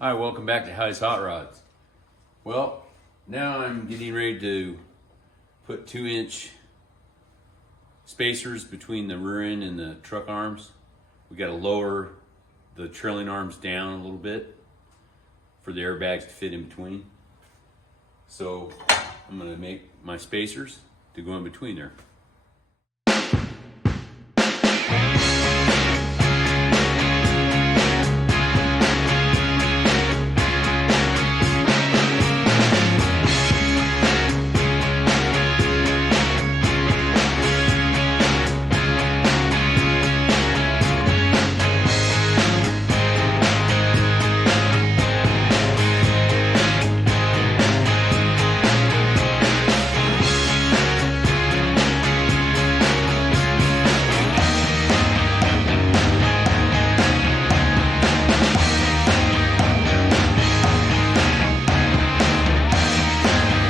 Hi, welcome back to High's Hot Rods. Well, now I'm getting ready to put 2-inch spacers between the rear end and the truck arms. We got to lower the trailing arms down a little bit for the airbags to fit in between. So I'm going to make my spacers to go in between there.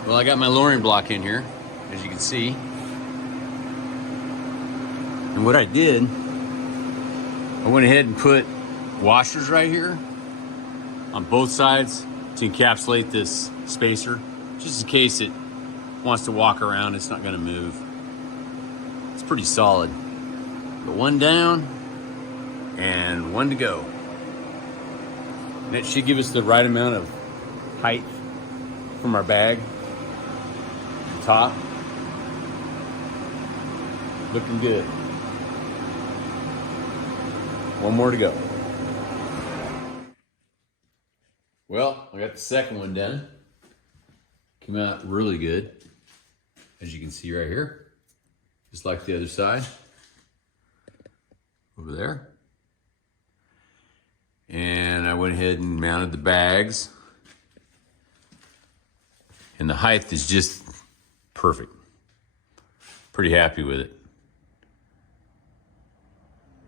Well, I got my lowering block in here, as you can see. And what I did, I went ahead and put washers right here on both sides to encapsulate this spacer, just in case it wants to walk around, it's not gonna move. It's pretty solid. But one down and one to go. And it should give us the right amount of height from our bag. Top. Looking good. One more to go. Well, I got the second one done. Came out really good, as you can see right here. Just like the other side. Over there. And I went ahead and mounted the bags. And the height is just perfect. Pretty happy with it.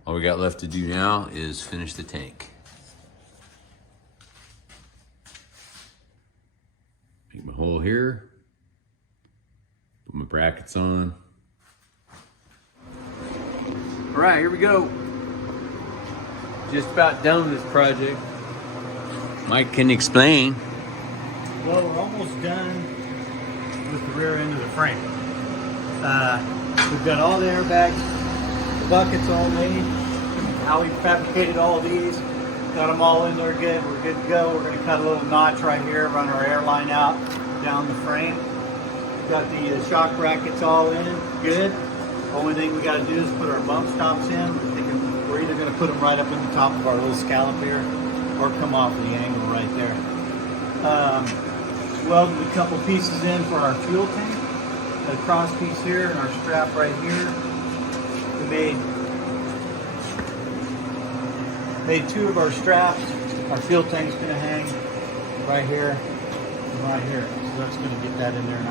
All we got left to do now is finish the tank. Make my hole here. Put my brackets on. All right, here we go. Just about done with this project. Mike can explain. Well, we're almost done with the rear end of the frame. We've got all the airbags, the buckets all made. How we fabricated all these, got them all in there good. We're good to go. We're going to cut a little notch right here, run our air line out down the frame. Got the shock brackets all in good. Only thing we got to do is put our bump stops in. We're either going to put them right up in the top of our little scallop here or come off the angle right there. Welded a couple pieces in for our fuel tank. A cross piece here and our strap right here. We made two of our straps. Our fuel tank's gonna hang right here and right here. So that's gonna get that in there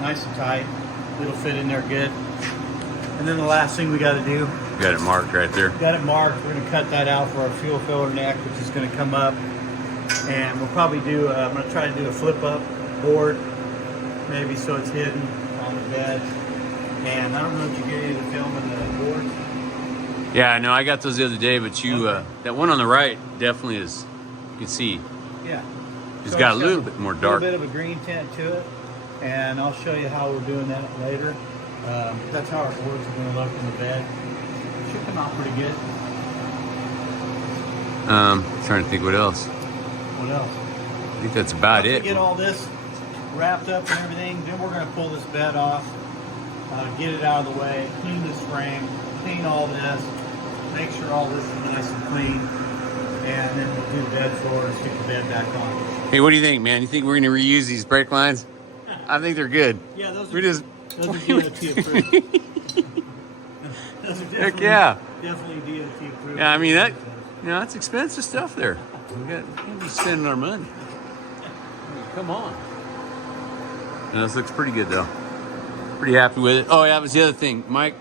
nice and tight. It'll fit in there good. And then the last thing we gotta do. Got it marked right there. Got it marked. We're gonna cut that out for our fuel filler neck, which is gonna come up. And we'll probably do, I'm going to try to do a flip up board, maybe so it's hidden on the bed. And I don't know if you get any of the film in the board. Yeah, I know. I got those the other day, but you, that one on the right definitely is, you can see. Yeah. It's So got a little bit more dark. A little bit of a green tint to it. And I'll show you how we're doing that later. That's how our board's going to look in the bed. Should come out pretty good. Trying to think what else. What else? I think that's about it. Get all this wrapped up and everything, then we're going to pull this bed off, get it out of the way, clean this frame, clean all this, make sure all this is nice and clean, and then we'll do the bed floors, get the bed back on. Hey, what do you think, man? You think we're going to reuse these brake lines? I think they're good. Yeah, those we are DOT approved. Those are Heck yeah. Definitely DOT approved. Yeah, I mean, that, you know, that's expensive stuff there. We can't be spending our money. Come on. And this looks pretty good though. Pretty happy with it. Oh yeah, that was the other thing. Mike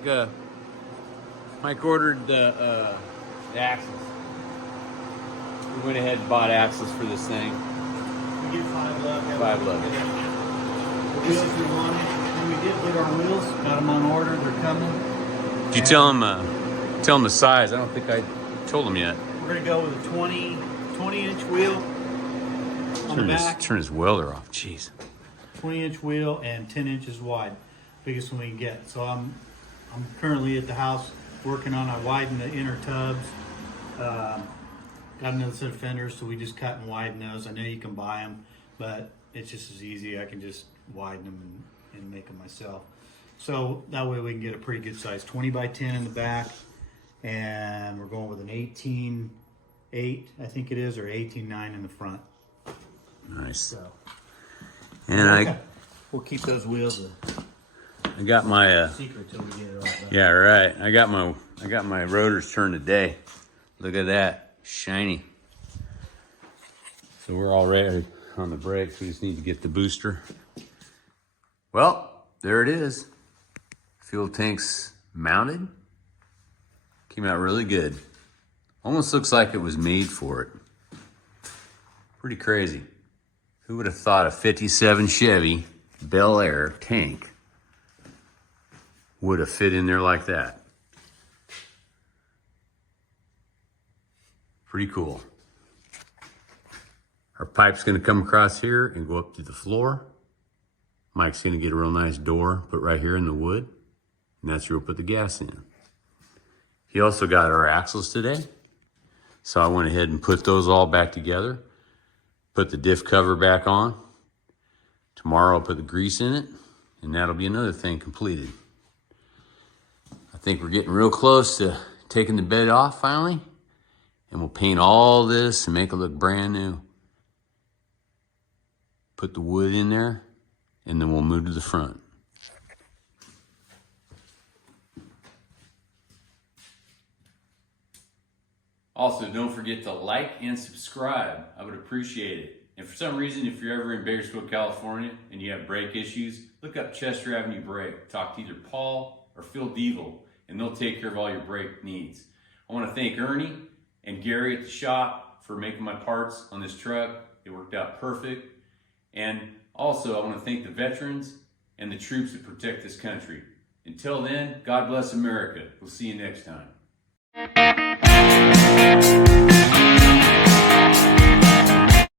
ordered the axles. We went ahead and bought axles for this thing. We get 5 love. 5 love. The wheels we wanted. And we did get our wheels. Got them on order. They're coming. Did you tell him the size? I don't think I told him yet. We're going to go with a 20 20-inch wheel on the back. Turn his welder off. Jeez. 20-inch wheel and 10 inches wide, biggest one we can get. So I'm currently at the house working on. I widened the inner tubs. Got another set of fenders, so we just cut and widen those. I know you can buy them, but it's just as easy. I can just widen them and make them myself. So that way we can get a pretty good size 20 by 10 in the back, and we're going with an 18.8, I think it is, or 18.9 in the front. Nice. So, and we'll keep those wheels I got my secret till we get it all done. yeah, right. I got my rotors turned today. Look at that, shiny. So we're already on the brakes. We just need to get the booster. Well, there it is. Fuel tank's mounted. Came out really good. Almost looks like it was made for it. Pretty crazy. Who would have thought a 57 Chevy Bel Air tank would have fit in there like that? Pretty cool. Our pipe's gonna come across here and go up to the floor. Mike's gonna get a real nice door put right here in the wood, and that's where we'll put the gas in. He also got our axles today, so I went ahead and put those all back together, put the diff cover back on. Tomorrow I'll put the grease in it, and that'll be another thing completed. I think we're getting real close to taking the bed off finally, and we'll paint all this and make it look brand new. Put the wood in there, and then we'll move to the front. Also, don't forget to like and subscribe. I would appreciate it. And for some reason, if you're ever in Bakersfield, California, and you have brake issues, look up Chester Avenue Brake. Talk to either Paul or Phil Deagle, and they'll take care of all your brake needs. I want to thank Ernie and Gary at the shop for making my parts on this truck. It worked out perfect. And also, I want to thank the veterans and the troops that protect this country. Until then, God bless America. We'll see you next time.